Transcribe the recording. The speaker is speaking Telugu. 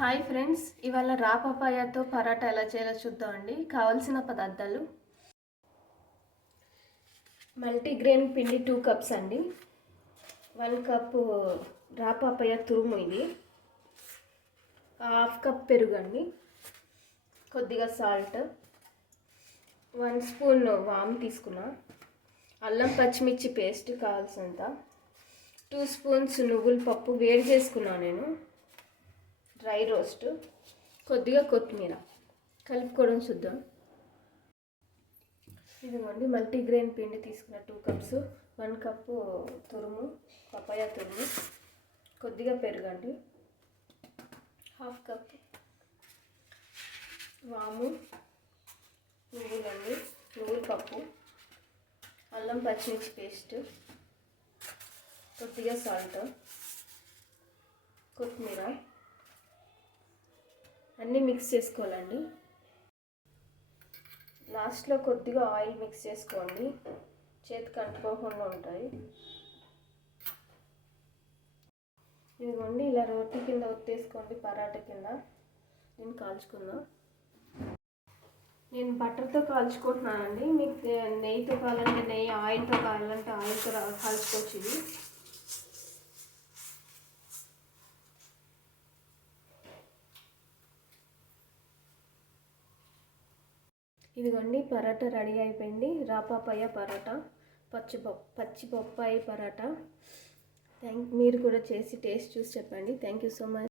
హాయ్ ఫ్రెండ్స్, ఇవాళ రా పపాయాతో పరాటా ఎలా చేయాలో చూద్దామండి. కావాల్సిన పదార్థాలు: మల్టీగ్రెయిన్ పిండి 2 కప్స్ అండి, 1 కప్పు రా పపాయ తురుము, ఇది హాఫ్ కప్ పెరుగు అండి, కొద్దిగా సాల్ట్, 1 స్పూన్ వాము తీసుకున్నా, అల్లం పచ్చిమిర్చి పేస్ట్ కావాల్సినంత, 2 స్పూన్స్ నువ్వుల పప్పు వేడి చేసుకున్నాను నేను, డ్రై రోస్ట్, కొద్దిగా కొత్తిమీర. కలుపుకోవడం చూద్దాం. ఇదిగోండి మల్టీగ్రెయిన్ పిండి తీసుకున్న 2 కప్స్, 1 కప్పు తురుము, పపాయ తురుము, కొద్దిగా పెరుగండి, హాఫ్ కప్ వాము, నువ్వులండి, నువ్వుల పప్పు, అల్లం పచ్చిమిర్చి పేస్ట్, కొద్దిగా సాల్ట్, కొత్తిమీర అన్నీ మిక్స్ చేసుకోవాలండి. లాస్ట్లో కొద్దిగా ఆయిల్ మిక్స్ చేసుకోండి, చేతికి అంటుకోకుండా ఉంటాయి. ఇదిగోండి ఇలా రోటీ కింద ఒత్తేసుకోండి, పరాటా కింద. నేను కాల్చుకుందాం. నేను బటర్తో కాల్చుకుంటున్నానండి. మీకు నెయ్యితో కావాలంటే నెయ్యి, ఆయిల్తో కావాలంటే ఆయిల్తో కాల్చుకోవచ్చు. ఇది ఇదిగోండి పరాటా రెడీ అయిపోయింది. రా పపాయ పరాటా, పచ్చి బొప్పాయి పరాటా. మీరు కూడా చేసి టేస్ట్ చూసి చెప్పండి. Thank you so much.